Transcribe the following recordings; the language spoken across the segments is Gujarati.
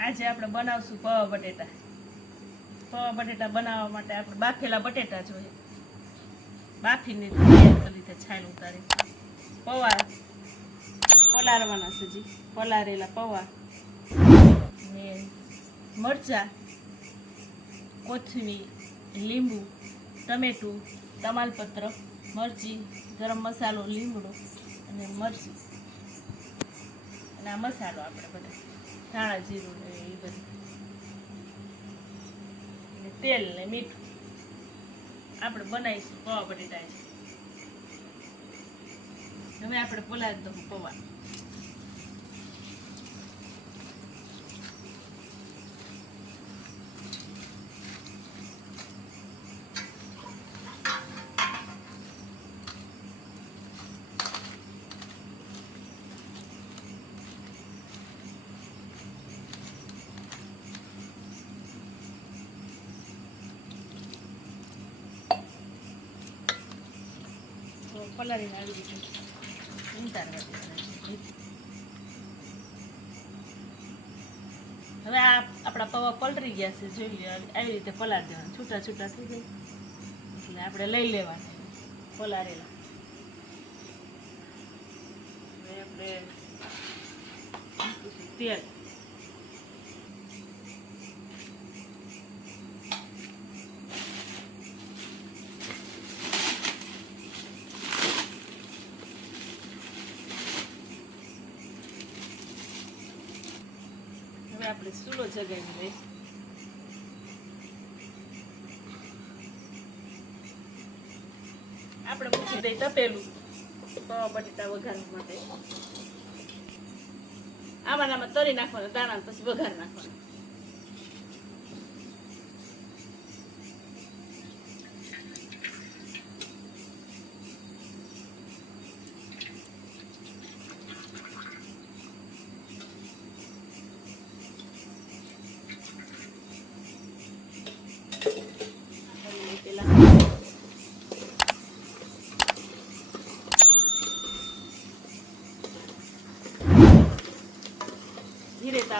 આજે આપણે બનાવશું પવા બટેટા. પવા બટેટા બનાવવા માટે આપણે બાફેલા બટેટા જોઈએ. બાફીને રીતે છાલ ઉતારી. પવા પલાળવાના છે જી. પલાળેલા પૌવા. ને મરચાં, કોથમીર, લીંબુ, ટમેટું, તમાલપત્ર, મરચી, ગરમ મસાલો, લીમડો અને મરચી. અને આ મસાલો આપણે બધા ધાણા જીરું એ બધી તેલ ને મીઠું આપણે બનાવીશું પૌવા બટેટા. હવે આપણે બોલાવી દઉં પૌવા તો પલાળીને આવી રીતે ઉતારવા દેવાના. હવે આ આપણા પૌવા પલળી ગયા છે જોઈ લો આવી રીતે પલાળી દેવાના છૂટા છૂટા થઈ જાય એટલે આપણે લઈ લેવાના પલાળેલા હવે આપણે મૂકીશું તેલ હવે આપણે ચૂલો જગાવી દઈએ. આપણે મૂકી દઈએ તપેલું. પૌવા બટેટા વઘારવા માટે. આમાં આમાં તરી નાખવાના દાણા પછી વઘાર નાખવાના.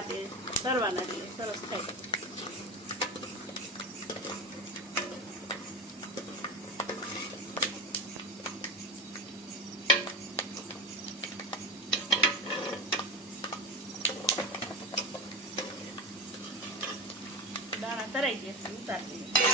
ધીરે કરવાના એટલે સરસ થાય દાણા તરાઈ ગયા છે ઉતારી દઈએ.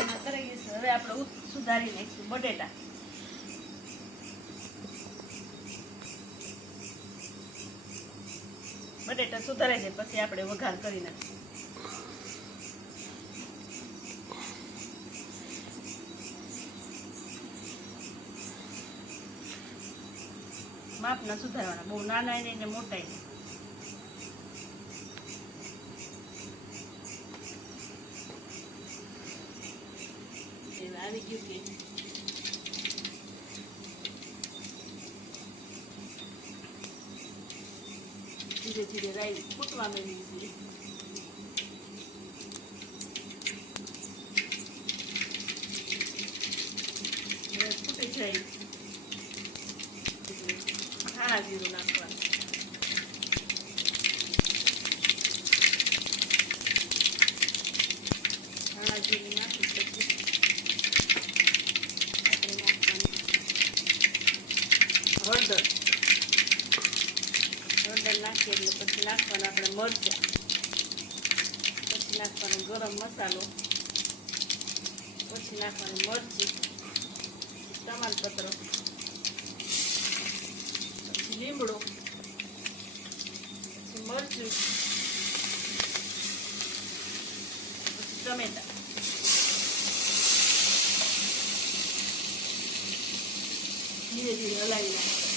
એમાં તરાઈ ગયું છે. હવે આપણે ઉત- સુધારી નાખીશું બટેટા. બટેટા સુધારાઈ છે, પછી આપણે વઘાર કરી નાખીએ માપના સુધારવાના, બહુ નાના એને મોટા નહીં એ આવી ગયું કે ધીરે ધીરે રાઈ ફૂટવા માંડી ધીરે હવે ફૂટી જાય એટલે ધાણા જીરું નાખવાનું ધાણા જીરું નાખી પછી આપણે નાખવાનું હળદર હળદર નાખીએ એટલે પછી નાખવાના આપણે મરચાં પછી નાખવાનો ગરમ મસાલો પછી નાખવાની મરચી તમાલપત્ર પછી લીમડો પછી મરચું પછી ટમેટા ધીરે ધીરે હલાવી નાખો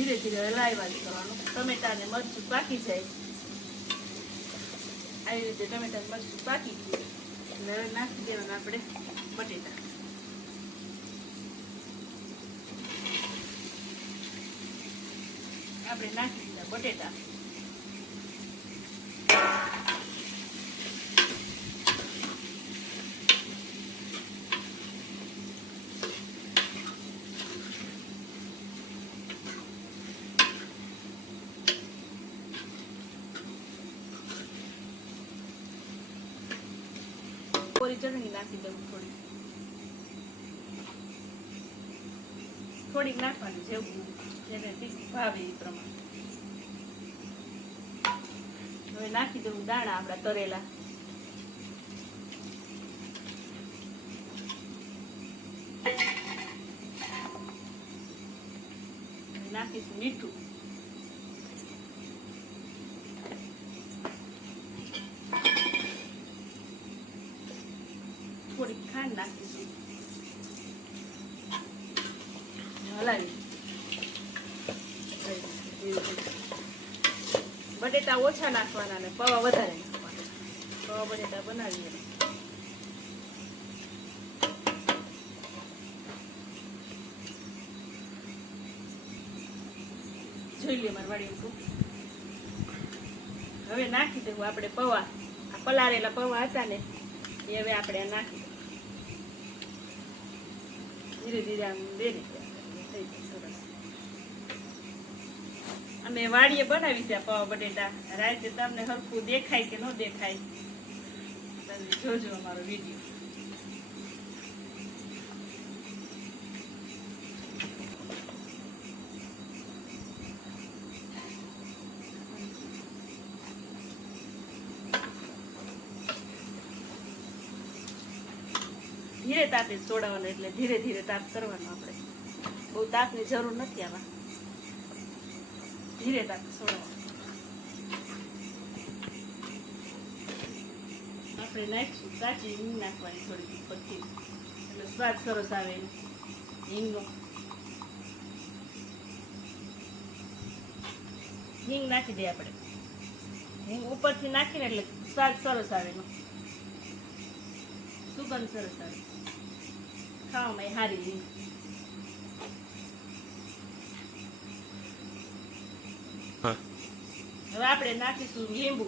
ધીરે ધીરે હલાવ્યા જ કરવાનું. ટમેટા ને મરચું પાકી જાય. આવી રીતે ટમેટા મરચું પાકી ગયું. એટલે હવે નાખી દેવાના આપણે બટેટા. આપણે નાખી દીધા બટેટા. ચટણી નાખી દઉં થોડી. થોડીક નાખવાની જેવું ભાવે એ પ્રમાણે. હવે નાખી દઉં દાણા આપણા તરેલા. નાખીશું મીઠું. થોડીક ખાંડ બટેટા ઓછા નાખવાના ને પૌવા વધારે નાખવાના પૌવા બટેટા બનાવીએ જોઈ લે મારી વાડી. હવે નાખી દેવું આપણે પૌવા. આ પલારેલા પૌવા હતા ને, એ હવે આપણે નાખી. ધીરે ધીરે આમ બે થઈ સરસ. અમે વાડીએ બનાવી છે પાવા બટેટા. રાતે તમને હરખું દેખાય કે ન દેખાય. તમે જોજો અમારો વીડિયો. ધીરે તાપે છોડાવવાનો એટલે ધીરે ધીરે તાપ કરવાનો આપણે. બહુ તાપની જરૂર નથી આવા ધીરે તાપ છોડાવવાનો આપણે નાખીશું, કાચી હિંગ નાખવાની થોડી ઉપરથી. એટલે સ્વાદ સરસ આવે હિંગનો. હિંગ નાખી દઈએ આપણે. હિંગ ઉપરથી નાખીને એટલે સ્વાદ સરસ આવે એનો. સુગંધ સરસ ખાવામાં સારી હિંગ હવે આપણે નાખીશું લીંબુ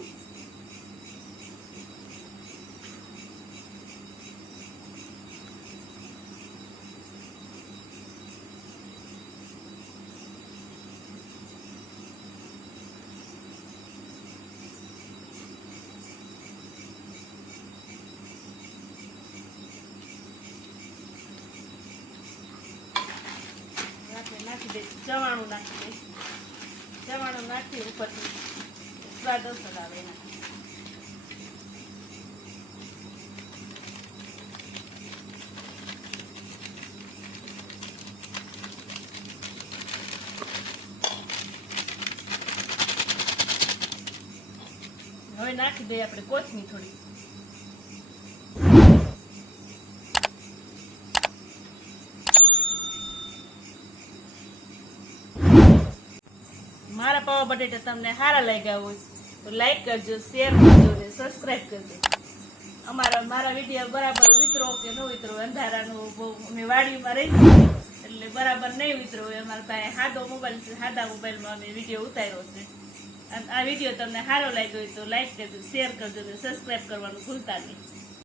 હવે આપણે નાખી દઈશું જવાણું નાખી દઈશું. જવાણું નાખી ઉપરથી સ્વાદ અસર આવે હવે નાખી દઈએ આપણે કોથમી થોડી. મારા બટેટા તમને સારા લાગ્યા હોય તો લાઈક કરજો શેર કરજો અને સબસ્ક્રાઈબ કરજો. અમારા, મારા વીડિયો બરાબર ઉતરો કે ન ઉતરો, અંધારાનું બહુ અમે વાડીમાં રહી એટલે બરાબર નહીં ઉતરો હોય અમારા પાસે સાદો મોબાઈલ છે સાદા મોબાઈલમાં અમે વીડિયો ઉતાર્યો છે. અને આ વીડિયો તમને સારો લાગ્યો હોય તો લાઈક કરજો શેર કરજો અને સબસ્ક્રાઈબ કરવાનું ભૂલતા નહીં.